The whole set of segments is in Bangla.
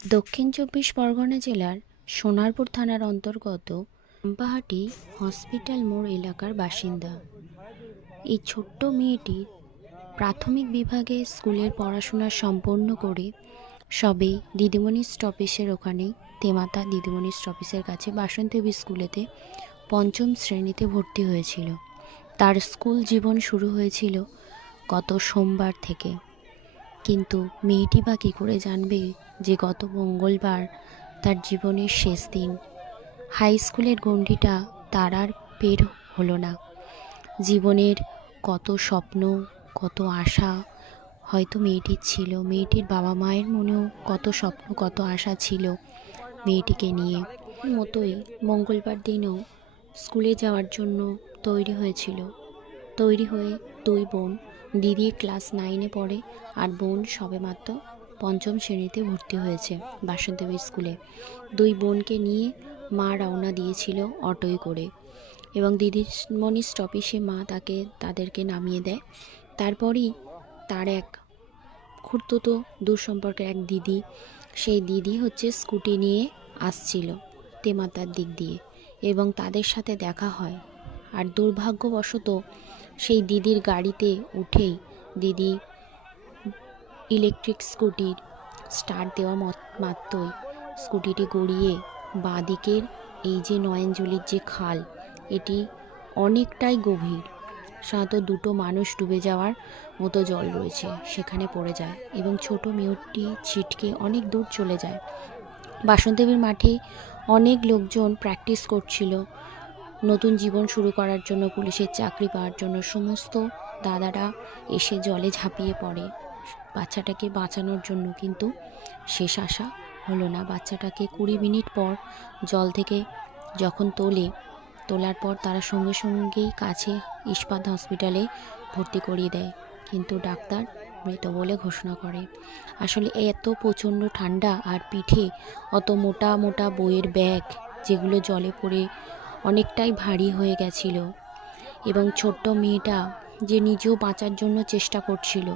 দক্ষিণ চব্বিশ পরগনা জেলার সোনারপুর থানার অন্তর্গত চম্পাহাটি হসপিটাল মোড় এলাকার বাসিন্দা এই ছোট্ট মেয়েটি প্রাথমিক বিভাগে স্কুলের পড়াশোনা সম্পন্ন করে সবে দিদিমণি স্টপেজের ওখানে তেমাতা দিদিমণি স্টপেজের কাছে বাসন্তী স্কুলেতে পঞ্চম শ্রেণীতে ভর্তি হয়েছিল। তার স্কুল জীবন শুরু হয়েছিল গত সোমবার থেকে, কিন্তু মেয়েটি বা কী করে জানবে যে গত মঙ্গলবার তার জীবনের শেষ দিন। হাই স্কুলের গণ্ডিটা তার আর পের হলো না। জীবনের কত স্বপ্ন, কত আশা হয়তো মেয়েটির ছিল, মেয়েটির বাবা মায়ের মনেও কত স্বপ্ন, কত আশা ছিল মেয়েটিকে নিয়ে। মতোই মঙ্গলবার দিনও স্কুলে যাওয়ার জন্য তৈরি হয়েছিল। তৈরি হয়ে দুই বোন, দিদি ক্লাস 9-এ পড়ে আর বোন সবেমাত্র পঞ্চম শ্রেণীতে ভর্তি হয়েছে বাসন্তী স্কুলে। দুই বোনকে নিয়ে মা রওনা দিয়েছিল অটোয় করে, এবং দিদিমণি স্টপেজে মা তাদেরকে নামিয়ে দেয়। তারপরই তার এক খুড়তুতো দূর সম্পর্কের এক দিদি, সেই দিদি হচ্ছে স্কুটি নিয়ে আসছিল তেমাতার দিক দিয়ে, এবং তাদের সাথে দেখা হয়। আর দুর্ভাগ্যবশত সেই দিদির গাড়িতে উঠেই দিদি ইলেকট্রিক স্কুটির স্টার্ট দেওয়া মাত্রই স্কুটিটি গড়িয়ে বাঁ দিকের এই যে নয়নজলির যে খাল, এটি অনেকটাই গভীর, সাধারণত দুটো মানুষ ডুবে যাওয়ার মতো জল রয়েছে, সেখানে পড়ে যায় এবং ছোট মেয়েটি ছিটকে অনেক দূর চলে যায়। বাসন্তীর মাঠে অনেক লোকজন প্র্যাকটিস করছিল নতুন জীবন শুরু করার জন্য, পুলিশের চাকরি পাওয়ার জন্য। সমস্ত দাদারা এসে জলে ঝাঁপিয়ে পড়ে বাচ্চাটাকে বাঁচানোর জন্য, কিন্তু শেষ আশা হলো না। বাচ্চাটাকে 20 মিনিট পর জল থেকে যখন তোলার পর তারা সঙ্গে সঙ্গেই কাছে ইস্পাত হসপিটালে ভর্তি করিয়ে দেয়, কিন্তু ডাক্তার মৃত বলে ঘোষণা করে। আসলে এত প্রচণ্ড ঠান্ডা, আর পিঠে অত মোটা মোটা বইয়ের ব্যাগ, যেগুলো জলে পড়ে অনেকটাই ভারী হয়ে গেছিল, এবং ছোট্ট মেয়েটা যে নিজেও বাঁচার জন্য চেষ্টা করছিল।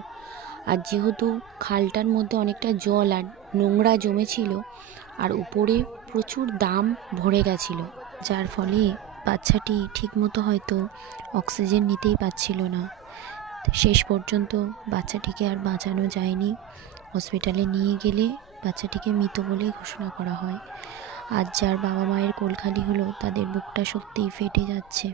আর যেহেতু খালটার মধ্যে অনেকটা জল আর নোংরা জমেছিল, আর উপরে প্রচুর দাম ভরে গেছিল, যার ফলে বাচ্চাটি ঠিকমতো হয়তো অক্সিজেন নিতেই পারছিল না। শেষ পর্যন্ত বাচ্চাটিকে আর বাঁচানো যায়নি। হসপিটালে নিয়ে গেলে বাচ্চাটিকে মৃত বলেই ঘোষণা করা হয়। আজ যার বাবা মায়ের কোল খালি হলো, তাদের বুকটা সত্যিই ফেটে যাচ্ছে।